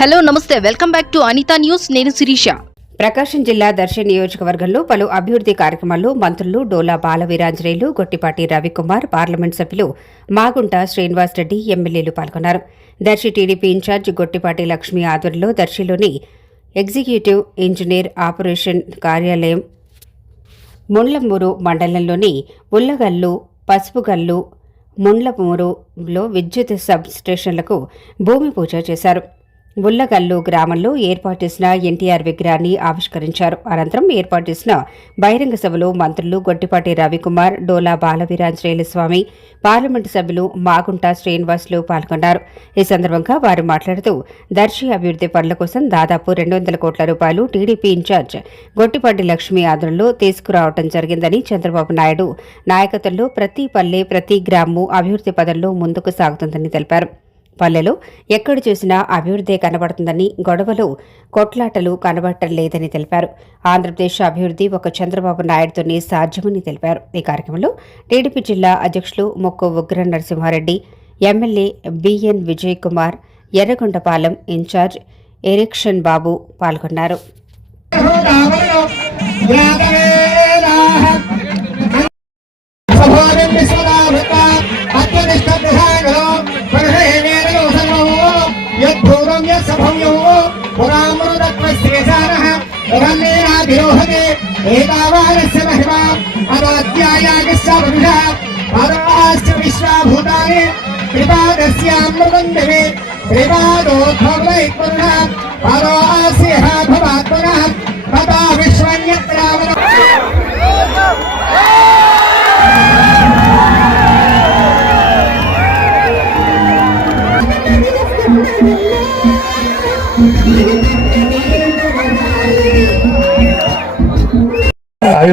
Hello నమస్తే. Welcome back to Anitha news. నేను శిరీష. ప్రకాశం జిల్లా దర్శి నియోజకవర్గంలో పలు అభివృద్ది కార్యక్రమాల్లో మంత్రులు డోలా బాలవీరాంజనేయులు గొట్టిపాటి రవికుమార్ పార్లమెంట్ సభ్యులు మాగుంట శ్రీనివాస్ రెడ్డి ఎమ్మెల్యేలు పాల్గొన్నారు. దర్శి టీడీపీ ఇన్ఛార్జ్ గొట్టిపాటి లక్ష్మి ఆధ్వర్యంలో దర్శిలోని ఎగ్జిక్యూటివ్ ఇంజనీర్ ఆపరేషన్ కార్యాలయం ముండ్లమూరు మండలంలోని ఉల్లగల్లు పసుపుగల్లు ముండ్లమూరులో విద్యుత్ సబ్ స్టేషన్లకు భూమి పూజ చేశారు. బుల్లగల్లు గ్రామంలో ఏర్పాటు చేసిన ఎన్టీఆర్ విగ్రహాన్ని ఆవిష్కరించారు. అనంతరం ఏర్పాటు చేసిన బహిరంగ సభలో మంత్రులు గొట్టిపాటి రవికుమార్ డోలా బాలవీరాంజనేయుల స్వామి పార్లమెంటు సభ్యులు మాగుంట శ్రీనివాసులు పాల్గొన్నారు. ఈ సందర్భంగా వారు మాట్లాడుతూ దర్శి అభివృద్ది పనుల కోసం దాదాపు రెండు వందల కోట్ల రూపాయలు టీడీపీ ఇన్ఛార్జ్ గొట్టిపాటి లక్ష్మి ఆధ్వర్యంలో తీసుకురావడం జరిగిందని చంద్రబాబు నాయుడు నాయకత్వంలో ప్రతి పల్లె ప్రతి గ్రామం అభివృద్ది పదంలో ముందుకు సాగుతుందని తెలిపారు. పల్లెలో ఎక్కడ చూసినా అభివృద్ధే కనబడుతుందని గొడవలు కొట్లాటలు కనబడటం లేదని తెలిపారు. ఆంధ్రప్రదేశ్ అభివృద్ధి ఒక చంద్రబాబు నాయుడుతోనే సాధ్యమని తెలిపారు. ఈ కార్యక్రమంలో టీడీపీ జిల్లా అధ్యక్షులు Mukku Ugra Narasimha Reddy MLA BN Vijay Kumar Yerragondapalem incharge Erixion Babu పాల్గొన్నారు. रमेणाभिरोहणे एतावानस्य महिमा अनाद्यायागस्यामभिषः पादाश्च विश्वाभूतानि त्रिपादस्यामृतन्दवे त्रिपादोद्भवैत्मनः पादास्य भवात्मनः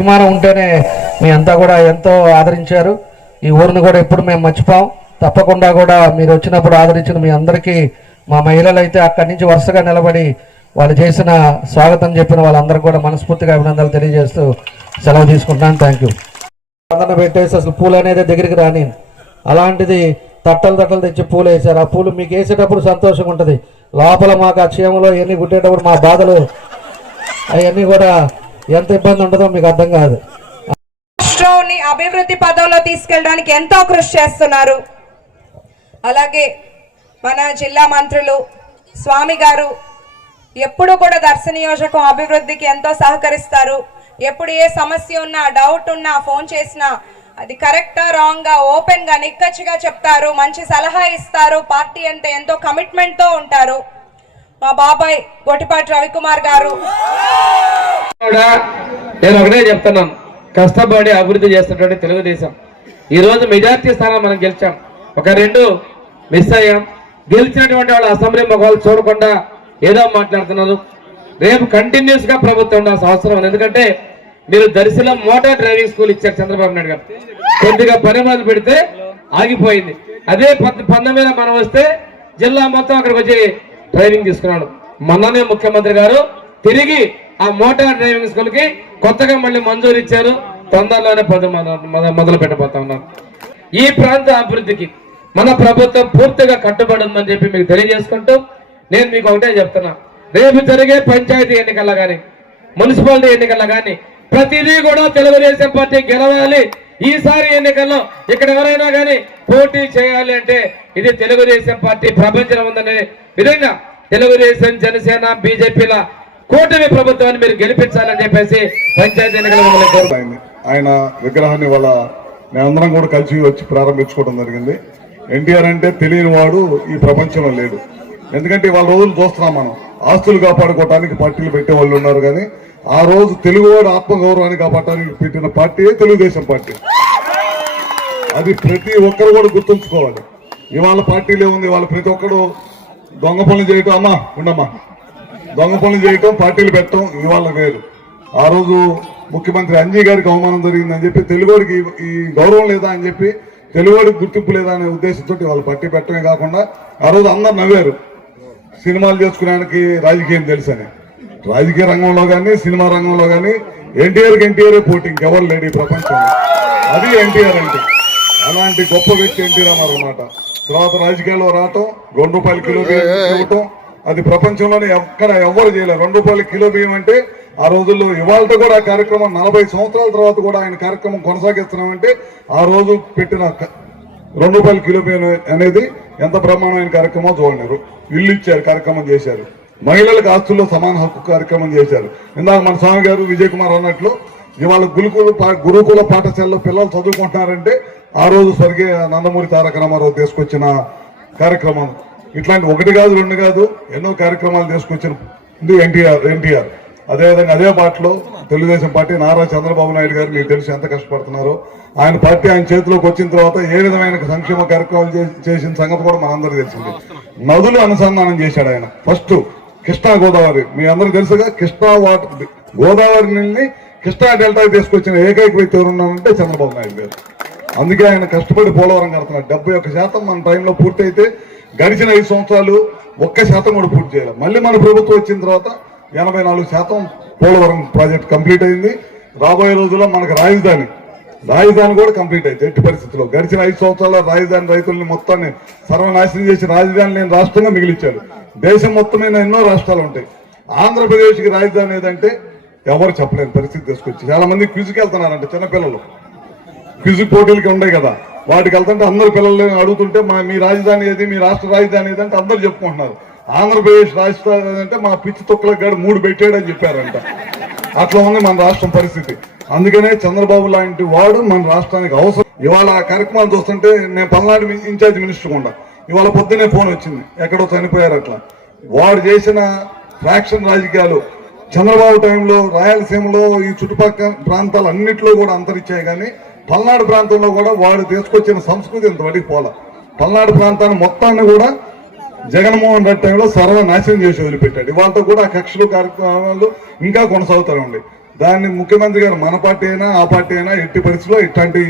అభిమానం ఉంటేనే మీ అంతా కూడా ఎంతో ఆదరించారు. ఈ ఊరిని కూడా ఎప్పుడు మేము మర్చిపోం. తప్పకుండా కూడా మీరు వచ్చినప్పుడు ఆదరించిన మీ అందరికీ మా మహిళలు అయితే అక్కడి నుంచి వరుసగా నిలబడి వాళ్ళు చేసిన స్వాగతం చెప్పిన వాళ్ళందరికీ కూడా మనస్ఫూర్తిగా అభినందనలు తెలియజేస్తూ సెలవు తీసుకుంటున్నాను. థ్యాంక్ యూ పెట్టేసి అసలు పూలు అనేది దగ్గరికి రాని అలాంటిది తట్టలు తట్టలు తెచ్చి పూలు వేశారు. ఆ పూలు మీకు వేసేటప్పుడు సంతోషంగా ఉంటుంది. లోపల మాకు ఆ క్షేమంలో ఇవన్నీ కుట్టేటప్పుడు మా బాధలు అవన్నీ కూడా ఎంత ఇబ్బంది ఉండదో మీకు అర్థం కాదు. రాష్ట్రాన్ని అభివృద్ధి పదంలో తీసుకెళ్ళడానికి ఎంతో కృషి చేస్తున్నారు. అలాగే మన జిల్లా మంత్రులు స్వామి గారు ఎప్పుడు కూడా దర్శన నియోజకం అభివృద్ధికి ఎంతో సహకరిస్తారు. ఎప్పుడు ఏ సమస్య ఉన్నా డౌట్ ఉన్నా ఫోన్ చేసినా అది కరెక్టా రాంగ్గా ఓపెన్గా నిక్కచ్చిగా చెప్తారు. మంచి సలహా ఇస్తారు. పార్టీ అంటే ఎంతో కమిట్మెంట్తో ఉంటారు. మా బాబాయ్ గొట్టిపాటి రవికుమార్ గారు. కూడా నేను ఒకటే చెప్తున్నాను. కష్టపడి అభివృద్ధి చేస్తున్నటువంటి తెలుగుదేశం. ఈ రోజు మెజార్టీ స్థానం మనం గెలిచాం. ఒక రెండు మిస్ అయ్యాం. గెలిచినటువంటి వాళ్ళు అసెంబ్లీ మొగలు చూడకుండా ఏదో మాట్లాడుతున్నారు. రేపు కంటిన్యూస్గా ప్రభుత్వం ఉండాల్సిన అవసరం ఎందుకంటే మీరు దర్శిలో మోటార్ డ్రైవింగ్ స్కూల్ ఇచ్చారు చంద్రబాబు నాయుడు గారు. కొద్దిగా పని మొదలు పెడితే ఆగిపోయింది. అదే పంతొమ్మిది పంతొమ్మిదిలో మనం వస్తే జిల్లా మొత్తం అక్కడికి వచ్చి డ్రైవింగ్ తీసుకున్నాడు. మొన్ననే ముఖ్యమంత్రి గారు తిరిగి ఆ మోటార్ డ్రైవింగ్ స్కూల్కి కొత్తగా మళ్ళీ మంజూరు ఇచ్చారు. తొందరలోనే మొదలు పెట్టబోతా ఉన్నారు. ఈ ప్రాంత అభివృద్ధికి మన ప్రభుత్వం పూర్తిగా కట్టుబడి ఉందని చెప్పి మీకు తెలియజేసుకుంటూ నేను మీకు ఒకటే చెప్తున్నా. రేపు జరిగే పంచాయతీ ఎన్నికల్లో కానీ మున్సిపాలిటీ ఎన్నికల్లో కానీ ప్రతిదీ కూడా తెలుగుదేశం పార్టీ గెలవాలి. ఈసారి ఎన్నికల్లో ఇక్కడ ఎవరైనా కానీ పోటీ చేయాలి అంటే ఇది తెలుగుదేశం పార్టీ ప్రపంచం ఉందనే విధంగా తెలుగుదేశం జనసేన బీజేపీల కూటమి ప్రభుత్వాన్ని మీరు గెలిపించాలని చెప్పేసి పంచాయతీ ఎన్నికల ఆయన ఆయన విగ్రహాన్ని వాళ్ళ మేమందరం కూడా కలిసి వచ్చి ప్రారంభించుకోవడం జరిగింది. ఎన్టీఆర్ అంటే తెలియని వాడు ఈ ప్రపంచంలో లేడు. ఎందుకంటే వాళ్ళ రోజులు చూస్తున్నాం మనం. ఆస్తులు కాపాడుకోవడానికి పార్టీలు పెట్టే వాళ్ళు ఉన్నారు కానీ ఆ రోజు తెలుగువాడు ఆత్మగౌరవాన్ని కాపాడటానికి పెట్టిన పార్టీ తెలుగుదేశం పార్టీ. అది ప్రతి ఒక్కరు కూడా గుర్తుంచుకోవాలి. ఇవాళ పార్టీలో ఉంది వాళ్ళు ప్రతి ఒక్కరు దొంగ పనులు చేయటం అమ్మా ఉండమ్మా. దొంగ పనులు చేయటం పార్టీలు పెట్టడం ఇవాళ వేరు. ఆ రోజు ముఖ్యమంత్రి అంజీ గారికి అవమానం జరిగిందని చెప్పి తెలుగుడికి ఈ గౌరవం లేదా అని చెప్పి తెలుగుడికి గుర్తింపు లేదా అనే ఉద్దేశంతో వాళ్ళు పట్టి పెట్టడమే కాకుండా ఆ రోజు అందరు నవ్వారు. సినిమాలు చేసుకునేడానికి రాజకీయం తెలుసని. రాజకీయ రంగంలో కానీ సినిమా రంగంలో కానీ ఎన్టీఆర్కి ఎన్టీఆర్ పోటీ? ఇంకెవరు లేడు ఈ ప్రపంచంలో. అది ఎన్టీఆర్ అంటే. అలాంటి గొప్ప వ్యక్తి ఎన్టీ రామారావు అనమాట తర్వాత రాజకీయాల్లో రావటం రెండు రూపాయల కిలో బియ్యం ఇవ్వటం అది ప్రపంచంలోనే ఎక్కడ ఎవరు చేయలేరు. రెండు రూపాయల కిలో బియ్యం అంటే ఆ రోజుల్లో ఇవాళ కూడా ఆ కార్యక్రమం నలభై సంవత్సరాల తర్వాత కూడా ఆయన కార్యక్రమం కొనసాగిస్తున్నామంటే ఆ రోజు పెట్టిన రెండు రూపాయల కిలో బియ్యం అనేది ఎంత బ్రహ్మాండమైన కార్యక్రమం చూడలేరు ఇల్లు ఇచ్చారు కార్యక్రమం చేశారు. మహిళలకు ఆస్తుల్లో సమాన హక్కు కార్యక్రమం చేశారు. ఇందాక మన స్వామి గారు విజయ్ కుమార్ అన్నట్లు ఇవాళ గురుకుల గురుకుల పాఠశాలలో పిల్లలు చదువుకుంటున్నారంటే ఆ రోజు స్వర్గీయ నందమూరి తారక రామారావు తీసుకొచ్చిన కార్యక్రమం. ఇట్లాంటి ఒకటి కాదు రెండు కాదు ఎన్నో కార్యక్రమాలు తీసుకొచ్చిన ఎన్టీఆర్ ఎన్టీఆర్. అదేవిధంగా అదే పాటలో తెలుగుదేశం పార్టీ నారా చంద్రబాబు నాయుడు గారు మీకు తెలుసు ఎంత కష్టపడుతున్నారో. ఆయన పార్టీ ఆయన చేతిలోకి వచ్చిన తర్వాత ఏ విధమైన సంక్షేమ కార్యక్రమాలు చేసిన సంగతి కూడా మనందరికీ తెలిసింది. నదులు అనుసంధానం చేశాడు ఆయన. ఫస్ట్ కృష్ణా గోదావరి. మీ అందరూ తెలుసుగా కృష్ణా వాటర్ గోదావరి నీళ్ళని కృష్ణా డెల్టా తీసుకొచ్చిన ఏకైక వ్యక్తి ఎవరున్నారంటే చంద్రబాబు నాయుడు గారు. అందుకే ఆయన కష్టపడి పోలవరం కడుతున్నారు. డెబ్బై ఒక్క శాతం మన టైంలో పూర్తయితే గడిచిన ఐదు సంవత్సరాలు ఒక్క శాతం కూడా పూర్తి చేయాలి మళ్ళీ మన ప్రభుత్వం వచ్చిన తర్వాత ఎనభై నాలుగు శాతం పోలవరం ప్రాజెక్ట్ కంప్లీట్ అయింది. రాబోయే రోజుల్లో మనకు రాజధాని. రాజధాని కూడా కంప్లీట్ అయింది ఎట్టి పరిస్థితుల్లో. గడిచిన ఐదు సంవత్సరాల రాజధాని రైతుల్ని మొత్తాన్ని సర్వనాశనం చేసి రాజధాని నేను రాష్ట్రంగా మిగిలిచ్చారు. దేశం మొత్తమైన ఎన్నో రాష్ట్రాలు ఉంటాయి. ఆంధ్రప్రదేశ్కి రాజధాని ఏదంటే ఎవరు చెప్పలేని పరిస్థితి తీసుకొచ్చి చాలా మంది క్విజ్కి వెళ్తున్నారంట చిన్నపిల్లలు క్విజ్ పోటీలకి ఉన్నాయి కదా. వాటికి వెళ్తుంటే అందరు పిల్లలు అడుగుతుంటే మా మీ రాజధాని ఏది? మీ రాష్ట్ర రాజధాని ఏది? అంటే అందరు చెప్పుకుంటున్నారు. ఆంధ్రప్రదేశ్ రాజధాని అంటే మా పిచ్చి తొక్కలకు గడు మూడు పెట్టాడని చెప్పారంట. అట్లా ఉంది మన రాష్ట్రం పరిస్థితి. అందుకనే చంద్రబాబు లాంటి వాడు మన రాష్ట్రానికి అవసరం. ఇవాళ ఆ కార్యక్రమాలు చూస్తుంటే నేను పల్నాడు ఇన్ఛార్జ్ మినిస్టర్ కూడా ఇవాళ పొద్దునే ఫోన్ వచ్చింది. ఎక్కడో చనిపోయారు అట్లా. వాడు చేసిన ఫ్రాక్షన్ రాజకీయాలు చంద్రబాబు టైంలో రాయలసీమలో ఈ చుట్టుపక్కల ప్రాంతాలు అన్నింటిలో కూడా అంతరించాయి కానీ పల్నాడు ప్రాంతంలో కూడా వాడు తీసుకొచ్చిన సంస్కృతి ఇంతవరకు పోల. పల్నాడు ప్రాంతాన్ని మొత్తాన్ని కూడా జగన్మోహన్ రెడ్డి టైంలో సర్వనాశనం చేసి వదిలిపెట్టాడు. ఇవాళతో కూడా ఆ కక్షలు కార్యక్రమాలు ఇంకా కొనసాగుతూనే ఉన్నాయి. దాన్ని ముఖ్యమంత్రి గారు మన పార్టీ అయినా ఆ పార్టీ అయినా ఎట్టి పరిస్థితుల్లో ఇట్లాంటి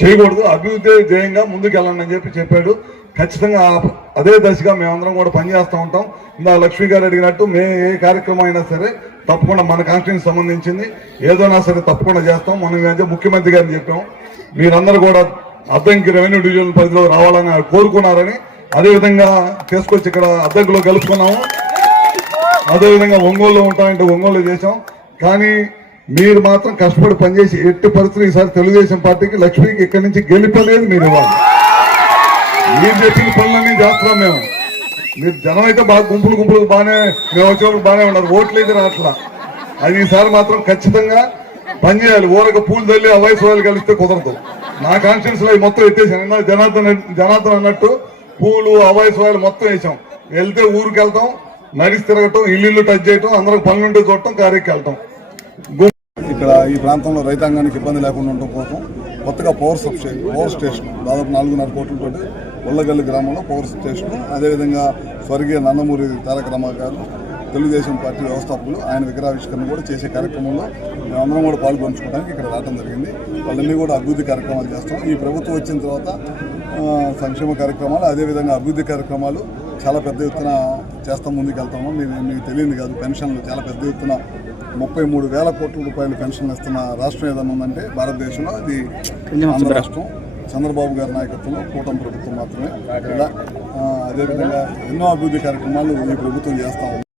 చేయకూడదు. అభివృద్ధి ధ్యేయంగా ముందుకెళ్ళండి అని చెప్పి చెప్పాడు. ఖచ్చితంగా అదే దశగా మేమందరం కూడా పనిచేస్తూ ఉంటాం. ఇందా లక్ష్మి గారు అడిగినట్టు మే ఏ కార్యక్రమం అయినా సరే తప్పకుండా మన కాన్స్టిట్యూన్సీ సంబంధించింది. ఏదైనా సరే తప్పకుండా చేస్తాం. మనం అయితే ముఖ్యమంత్రి గారిని చెప్పాం. మీరందరూ కూడా అద్దంకి రెవెన్యూ డివిజన్ పరిధిలో రావాలని కోరుకున్నారని అదే విధంగా తీసుకొచ్చి ఇక్కడ అద్దెకులో కలుపుకున్నాము అదే విధంగా ఒంగోలులో ఉంటామంటే ఒంగోలు చేసాం కానీ మీరు మాత్రం కష్టపడి పనిచేసి ఎట్టి పరిస్థితులు ఈసారి తెలుగుదేశం పార్టీకి లక్ష్మికి ఇక్కడి నుంచి గెలిపలేదు మీరు ఇవ్వాలి మీరు చెప్పిన పనులన్నీ చేస్తున్నాం మేము. మీరు జనం అయితే బాగా గుంపులు గుంపులు బాగానే మేము వచ్చేవాళ్ళు బాగానే ఉన్నారు. ఓట్లు అయితే రావట్లా అది ఈసారి మాత్రం ఖచ్చితంగా పనిచేయాలి. ఊరక పూలు తల్లి ఆ కలిస్తే కుదరదు. నా కాన్స్టిట్యూన్స్లో మొత్తం ఎత్తేసాను. జనార్దన్ జనార్దన్ అన్నట్టు పూలు ఆ మొత్తం వేసాం. వెళ్తే ఊరికి వెళ్తాం నడిచి తిరగటం ఇల్లు టచ్ చేయటం అందరికి పనులుంటే చూడటం కారెక్కి వెళ్తాం. ఇక్కడ ఈ ప్రాంతంలో రైతాంగానికి ఇబ్బంది లేకుండా ఉండటం కోసం కొత్తగా పవర్ సబ్స్టేషన్ పవర్ స్టేషన్ దాదాపు నాలుగున్నర కోట్లతో ఉల్లగల్లి గ్రామంలో పవర్ స్టేషన్ అదేవిధంగా స్వర్గీయ నందమూరి తారక రామ గారు తెలుగుదేశం పార్టీ వ్యవస్థాపకులు ఆయన విగ్రహావిష్కరణ కూడా చేసే కార్యక్రమంలో మేమందరం కూడా పాల్గొంచుకోవడానికి ఇక్కడ రావడం జరిగింది. వాళ్ళన్నీ కూడా అభివృద్ధి కార్యక్రమాలు చేస్తాం. ఈ ప్రభుత్వం వచ్చిన తర్వాత సంక్షేమ కార్యక్రమాలు అదేవిధంగా అభివృద్ధి కార్యక్రమాలు చాలా పెద్ద ఎత్తున చేస్తాం ముందుకు వెళ్తాము మీకు మీకు తెలియదు కాదు పెన్షన్లు చాలా పెద్ద ఎత్తున ముప్పై మూడు వేల కోట్ల రూపాయలు పెన్షన్ ఇస్తున్న రాష్ట్రం ఏదైనా ఉందంటే భారతదేశంలో అది ఆంధ్ర రాష్ట్రం. చంద్రబాబు గారి నాయకత్వంలో కూటమి ప్రభుత్వం మాత్రమే. అదేవిధంగా ఎన్నో అభివృద్ధి కార్యక్రమాలు ఈ ప్రభుత్వం చేస్తా ఉంది.